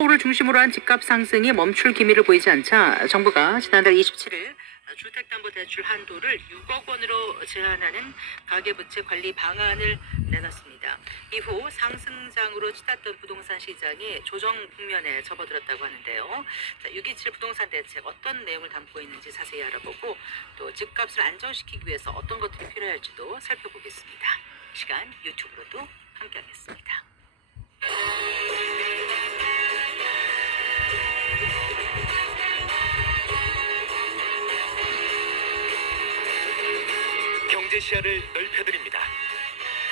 서울을 중심으로 한 집값 상승이 멈출 기미를 보이지 않자 정부가 지난달 27일 주택담보대출 한도를 6억 원으로 제한하는 가계부채 관리 방안을 내놨습니다. 이후 상승장으로 치닫던 부동산 시장이 조정 국면에 접어들었다고 하는데요. 627 부동산 대책 어떤 내용을 담고 있는지 자세히 알아보고 또 집값을 안정시키기 위해서 어떤 것들이 필요할지도 살펴보겠습니다. 시간 유튜브로도 함께하겠습니다. 경제 시야를 넓혀드립니다.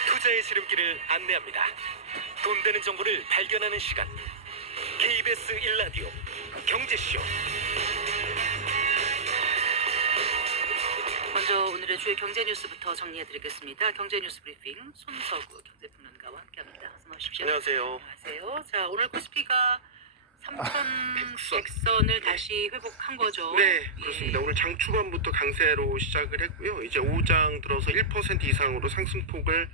투자의 지름길을 안내합니다. 돈 되는 정보를 발견하는 시간. KBS 1라디오 경제쇼. 먼저 오늘의 주요 경제 뉴스부터 정리해드리겠습니다. 경제 뉴스 브리핑 손서구 경제평론가와 함께합니다. 어서 오십시오. 안녕하세요. 안녕하세요. 자, 오늘 코스피가 3,100선을 다시 회복한 거죠. 네, 그렇습니다. 오늘 장 초반부터 강세로 시작을 했고요. 이제 5장 들어서 1% 이상으로 상승폭을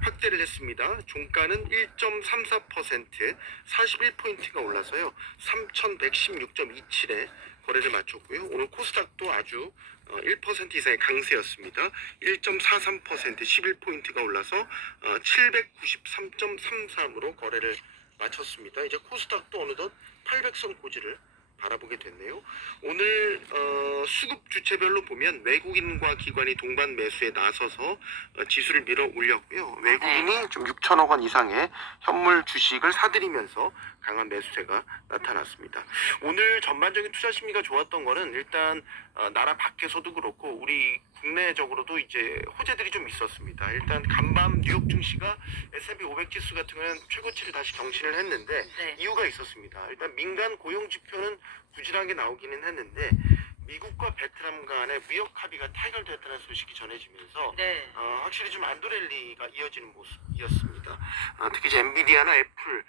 확대를 했습니다. 종가는 1.34%, 41포인트가 올라서요. 3,116.27에 거래를 마쳤고요. 오늘 코스닥도 아주 1% 이상의 강세였습니다. 1.43%, 11포인트가 올라서 793.33으로 거래를 마쳤습니다. 이제 코스닥도 어느덧 800선 고지를 바라보게 됐네요. 오늘 수급 주체별로 보면 외국인과 기관이 동반 매수에 나서서 지수를 밀어 올렸고요. 외국인이 좀 6천억 원 이상의 현물 주식을 사들이면서 강한 매수세가 나타났습니다. 오늘 전반적인 투자 심리가 좋았던 거는 일단 나라 밖에서도 그렇고 우리 국내적으로도 이제 호재들이 좀 있었습니다. 일단 간밤 뉴욕 증시가 S&P 500 지수 같은 경우는 최고치를 다시 경신을 했는데 이유가 있었습니다. 일단 민간 고용 지표는 부진하게 나오기는 했는데 미국과 베트남 간의 무역 합의가 타결됐다는 소식이 전해지면서 확실히 좀 안도랠리가 이어지는 모습이었습니다. 특히 이제 엔비디아나 애플,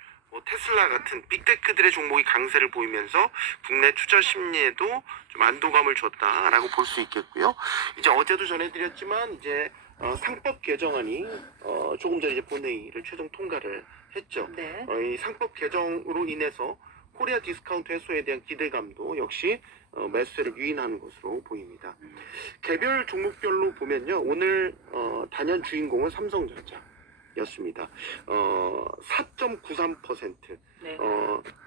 테슬라 같은 빅테크들의 종목이 강세를 보이면서 국내 투자 심리에도 좀 안도감을 줬다라고 볼 수 있겠고요. 이제 어제도 전해드렸지만 이제 상법 개정안이 조금 전에 이제 본회의를 최종 통과를 했죠. 이 상법 개정으로 인해서 코리아 디스카운트 해소에 대한 기대감도 역시 매수세를 유인하는 것으로 보입니다. 개별 종목별로 보면요, 오늘 단연 주인공은 삼성전자였습니다. 4.93%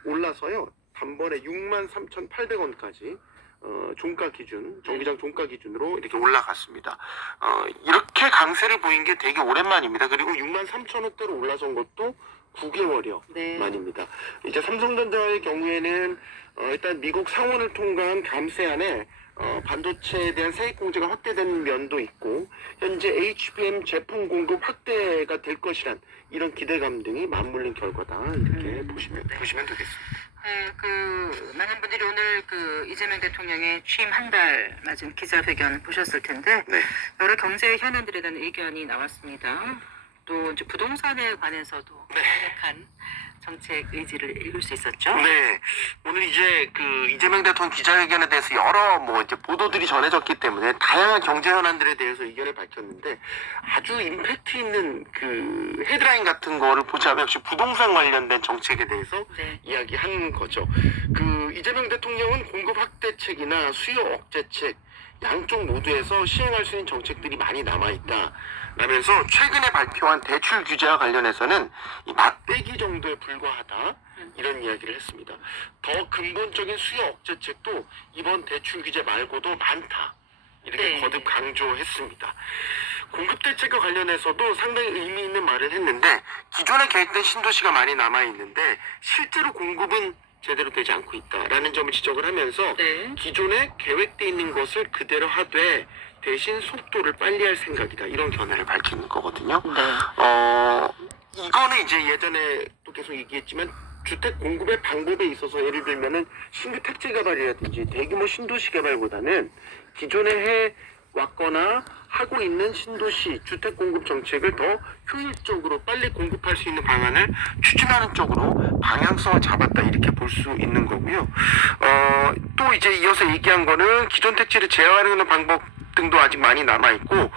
올라서요. 단번에 63,800원까지 종가 기준, 정기장 종가 기준으로 이렇게 올라갔습니다. 이렇게 강세를 보인 게 되게 오랜만입니다. 그리고 63,000원대로 올라선 것도 9개월여 만입니다. 이제 삼성전자의 경우에는 일단 미국 상원을 통과한 감세안에 반도체에 대한 세액 공제가 확대된 면도 있고 현재 HBM 제품 공급 확대가 될 것이란 이런 기대감 등이 맞물린 결과다 이렇게 보시면 되겠습니다. 많은 분들이 오늘 이재명 대통령의 취임 한 달 맞은 기자회견 보셨을 텐데 여러 경제 현안들에 대한 의견이 나왔습니다. 또 이제 부동산에 관해서도 강력한 정책 의지를 읽을 수 있었죠. 네, 오늘 이제 이재명 대통령 기자회견에 대해서 여러 이제 보도들이 전해졌기 때문에 다양한 경제 현안들에 대해서 의견을 밝혔는데 아주 임팩트 있는 헤드라인 같은 거를 보자면 역시 부동산 관련된 정책에 대해서 이야기한 거죠. 이재명 대통령은 공급 확대책이나 수요 억제책 양쪽 모두에서 시행할 수 있는 정책들이 많이 남아있다 라면서 최근에 발표한 대출 규제와 관련해서는 이 맛배기 정도에 불과하다 이런 이야기를 했습니다. 더 근본적인 수요 억제책도 이번 대출 규제 말고도 많다 이렇게 거듭 강조했습니다. 공급 대책과 관련해서도 상당히 의미 있는 말을 했는데 기존에 계획된 신도시가 많이 남아있는데 실제로 공급은 제대로 되지 않고 있다라는 점을 지적을 하면서 기존에 계획되어 있는 것을 그대로 하되 대신 속도를 빨리 할 생각이다 이런 견해를 밝히는 거거든요. 이거는 이제 예전에 또 계속 얘기했지만 주택 공급의 방법에 있어서 예를 들면은 신규 택지 개발이라든지 대규모 신도시 개발보다는 기존에 해 왔거나 하고 있는 신도시 주택 공급 정책을 더 효율적으로 빨리 공급할 수 있는 방안을 추진하는 쪽으로 방향성을 잡았다 이렇게 볼 수 있는 거고요. 또 이제 이어서 얘기한 거는 기존 택지를 제어하는 방법 등도 아직 많이 남아 있고